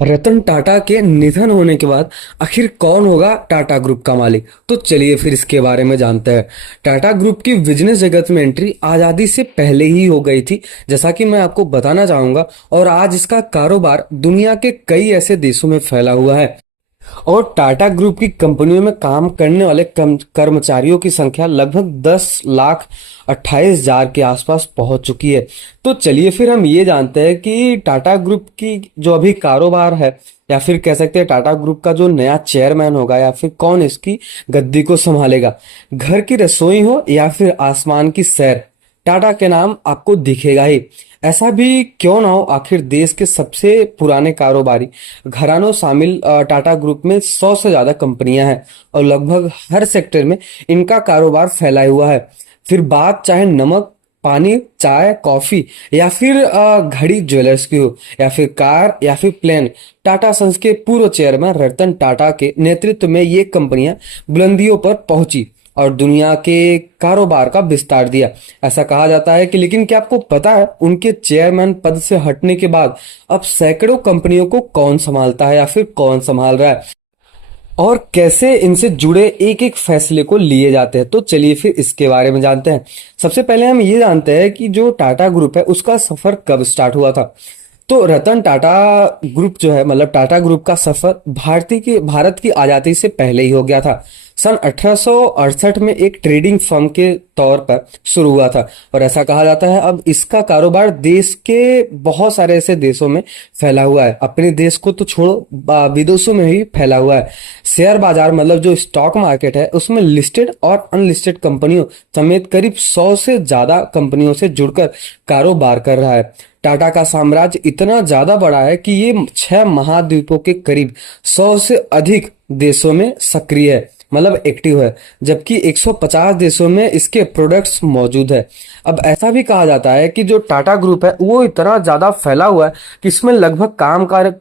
रतन टाटा के निधन होने के बाद आखिर कौन होगा टाटा ग्रुप का मालिक। तो चलिए फिर इसके बारे में जानते हैं। टाटा ग्रुप की बिजनेस जगत में एंट्री आजादी से पहले ही हो गई थी, जैसा कि मैं आपको बताना चाहूंगा। और आज इसका कारोबार दुनिया के कई ऐसे देशों में फैला हुआ है। और टाटा ग्रुप की कंपनियों में काम करने वाले कर्मचारियों की संख्या लगभग 10,28,000 के आसपास पहुंच चुकी है। तो चलिए फिर हम ये जानते हैं कि टाटा ग्रुप की जो अभी कारोबार है, या फिर कह सकते हैं टाटा ग्रुप का जो नया चेयरमैन होगा, या फिर कौन इसकी गद्दी को संभालेगा। घर की रसोई हो या फिर आसमान की सैर, टाटा के नाम आपको दिखेगा ही। ऐसा भी क्यों ना हो, आखिर देश के सबसे पुराने कारोबारी घरानों शामिल टाटा ग्रुप में 100 से ज्यादा कंपनियां हैं और लगभग हर सेक्टर में इनका कारोबार फैला हुआ है। फिर बात चाहे नमक, पानी, चाय, कॉफी या फिर घड़ी, ज्वेलर्स की हो, या फिर कार या फिर प्लेन, टाटा सन्स के पूर्व चेयरमैन रतन टाटा के नेतृत्व में ये कंपनियां बुलंदियों पर पहुंची और दुनिया के कारोबार का विस्तार दिया। ऐसा कहा जाता है कि, लेकिन क्या आपको पता है उनके चेयरमैन पद से हटने के बाद अब सैकड़ों कंपनियों को कौन संभालता है या फिर कौन संभाल रहा है, और कैसे इनसे जुड़े एक एक फैसले को लिए जाते हैं। तो चलिए फिर इसके बारे में जानते हैं। सबसे पहले हम ये जानते हैं कि जो टाटा ग्रुप है उसका सफर कब स्टार्ट हुआ था। तो रतन टाटा ग्रुप जो है, मतलब टाटा ग्रुप का सफर भारत की आजादी से पहले ही हो गया था। सन 1868 में एक ट्रेडिंग फर्म के तौर पर शुरू हुआ था, और ऐसा कहा जाता है अब इसका कारोबार देश के बहुत सारे ऐसे देशों में फैला हुआ है। अपने देश को तो छोड़ो, विदेशों में भी फैला हुआ है। शेयर बाजार, मतलब जो स्टॉक मार्केट है, उसमें लिस्टेड और अनलिस्टेड कंपनियों समेत करीब 100 से ज्यादा कंपनियों से जुड़कर कारोबार कर रहा है। टाटा का साम्राज्य इतना ज्यादा बड़ा है कि ये 6 महाद्वीपों के करीब 100 से अधिक देशों में सक्रिय है, मतलब एक्टिव है, जबकि 150 देशों में इसके प्रोडक्ट्स मौजूद है। अब ऐसा भी कहा जाता है कि जो टाटा ग्रुप है वो इतना ज्यादा फैला हुआ है कि इसमें लगभग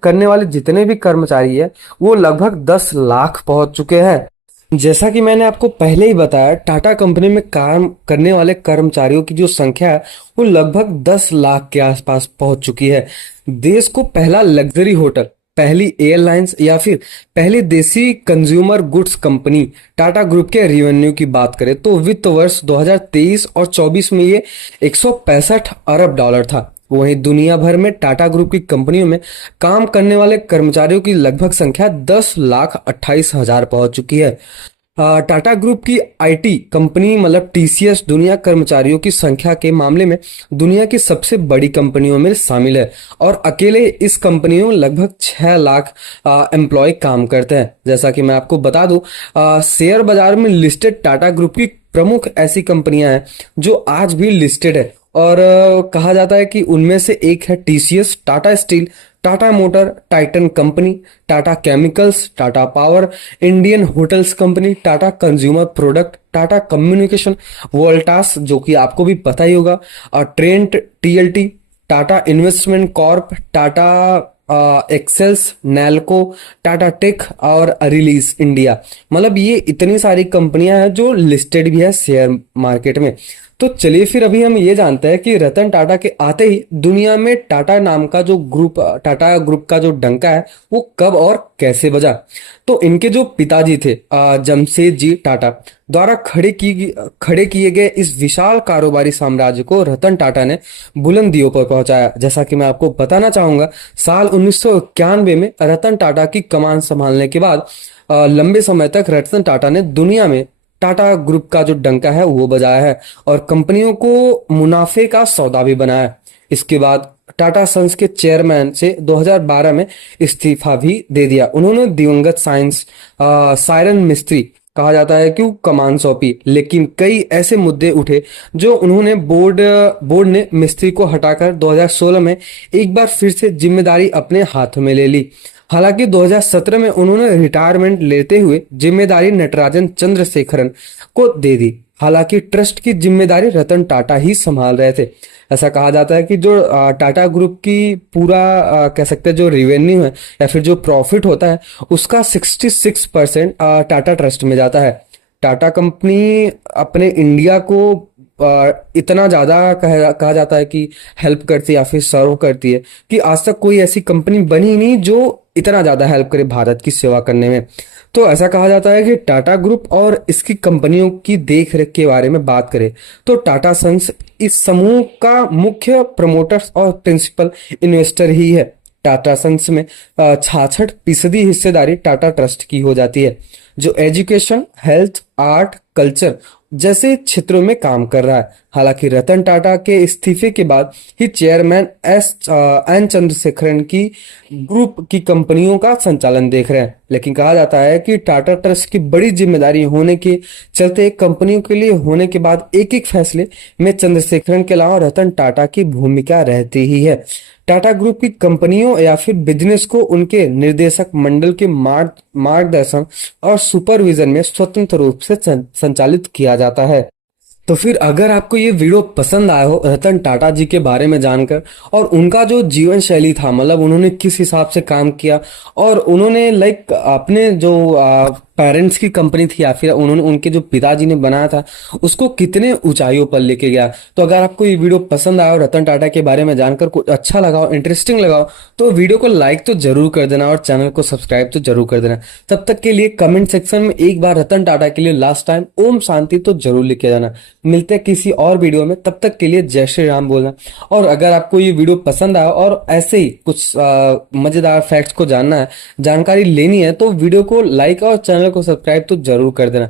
करने वाले जितने भी कर्मचारी है वो लगभग 10 लाख पहुंच चुके हैं। जैसा कि मैंने आपको पहले ही बताया, टाटा कंपनी में काम करने वाले कर्मचारियों की जो संख्या है वो लगभग 10 लाख के आसपास पहुंच चुकी है। देश को पहला लग्जरी होटल, पहली एयरलाइंस या फिर पहली देसी consumer goods company Tata group के रेवेन्यू की बात करें तो वित्त वर्ष 2023 और 24 में ये 165 अरब डॉलर था। वहीं दुनिया भर में टाटा ग्रुप की कंपनियों में काम करने वाले कर्मचारियों की लगभग संख्या 10,28,000 पहुंच चुकी है। टाटा ग्रुप की आईटी कंपनी, मतलब टीसीएस, दुनिया कर्मचारियों की संख्या के मामले में दुनिया की सबसे बड़ी कंपनियों में शामिल है, और अकेले इस कंपनियों में लगभग 6 लाख एम्प्लॉय काम करते हैं। जैसा कि मैं आपको बता दूं, शेयर बाजार में लिस्टेड टाटा ग्रुप की प्रमुख ऐसी कंपनियां हैं जो आज भी लिस्टेड है, और कहा जाता है कि उनमें से एक है TCS, Tata steel, Tata motor, Titan company, Tata chemicals, Tata power, Indian hotels company, Tata consumer product, Tata communication, Voltas जो कि आपको भी पता ही होगा, और Trent TLT, Tata investment corp, Tata एक्सेल्स, नैल्को, टाटा टेक और रिलीज इंडिया। मतलब ये इतनी सारी कंपनियां हैं जो लिस्टेड भी है शेयर मार्केट में। तो चलिए फिर अभी हम ये जानते हैं कि रतन टाटा के आते ही दुनिया में टाटा नाम का जो ग्रुप, टाटा ग्रुप का जो डंका है वो कब और कैसे बजा। तो इनके जो पिताजी थे, जमशेद जी टाटा द्वारा खड़े किए गए इस विशाल कारोबारी साम्राज्य को रतन टाटा ने बुलंदियों पर पहुंचाया। जैसा कि मैं आपको बताना चाहूंगा, साल 1991 में रतन टाटा की कमान संभालने के बाद लंबे समय तक रतन टाटा ने दुनिया में टाटा ग्रुप का जो डंका है वो बजाया है और कंपनियों को मुनाफे का सौदा भी बनाया। इसके बाद टाटा सन्स के चेयरमैन से 2012 में इस्तीफा भी दे दिया। उन्होंने दिवंगत सायरन मिस्त्री, कहा जाता है कि वो कमान सौंपी, लेकिन कई ऐसे मुद्दे उठे जो उन्होंने बोर्ड ने मिस्त्री को हटाकर 2016 में एक बार फिर से जिम्मेदारी अपने हाथ में ले ली। हालांकि 2017 में उन्होंने रिटायरमेंट लेते हुए जिम्मेदारी नटराजन चंद्रशेखरन को दे दी। हालांकि ट्रस्ट की जिम्मेदारी रतन टाटा ही संभाल रहे थे। ऐसा कहा जाता है कि जो टाटा ग्रुप की पूरा कह सकते हैं जो रेवेन्यू है या फिर जो प्रॉफिट होता है उसका 66% टाटा ट्रस्ट में जाता है। टाटा कंपनी अपने इंडिया को इतना ज़्यादा कहा जाता है कि हेल्प करती है या फिर सर्व करती है कि आज तक कोई ऐसी कंपनी बनी ही नहीं जो इतना ज़्यादा हेल्प करे भारत की सेवा करने में। तो ऐसा कहा जाता है कि टाटा ग्रुप और इसकी कंपनियों की देख रेख के बारे में बात करें तो टाटा सन्स इस समूह का मुख्य प्रमोटर्स और प्रिंसिपल इन्वेस्टर ही है। टाटा सन्स में 66% हिस्सेदारी टाटा ट्रस्ट की हो जाती है, जो एजुकेशन, हेल्थ, आर्ट, कल्चर जैसे क्षेत्रों में काम कर रहा है। हालांकि रतन टाटा के इस्तीफे के बाद ही चेयरमैन एन चंद्रशेखरन की ग्रुप की कंपनियों का संचालन देख रहे हैं। लेकिन कहा जाता है कि टाटा ट्रस्ट की बड़ी जिम्मेदारी होने के चलते कंपनियों के लिए होने के बाद एक एक फैसले में चंद्रशेखरन के अलावा रतन टाटा की भूमिका रहती ही है। टाटा ग्रुप की कंपनियों या फिर बिजनेस को उनके निर्देशक मंडल के मार्गदर्शन और सुपरविजन में स्वतंत्र रूप से संचालित किया जाता है। तो फिर अगर आपको ये वीडियो पसंद आया हो रतन टाटा जी के बारे में जानकर, और उनका जो जीवन शैली था, मतलब उन्होंने किस हिसाब से काम किया और उन्होंने लाइक अपने जो पेरेंट्स की कंपनी थी या फिर उन्होंने उनके जो पिताजी ने बनाया था उसको कितने ऊंचाइयों पर लेके गया। तो अगर आपको ये वीडियो पसंद आया हो, रतन टाटा के बारे में जानकर कुछ अच्छा लगा हो, इंटरेस्टिंग लगा हो, तो वीडियो को लाइक तो जरूर कर देना और चैनल को सब्सक्राइब तो जरूर कर देना। तब तक के लिए कमेंट सेक्शन में एक बार रतन टाटा के लिए लास्ट टाइम ओम शांति तो जरूर लिख के जाना। मिलते हैं किसी और वीडियो में, तब तक के लिए जय श्री राम बोलना। और अगर आपको ये वीडियो पसंद आया और ऐसे ही कुछ मजेदार फैक्ट्स को जानना है, जानकारी लेनी है, तो वीडियो को लाइक और चैनल को सब्सक्राइब तो जरूर कर देना।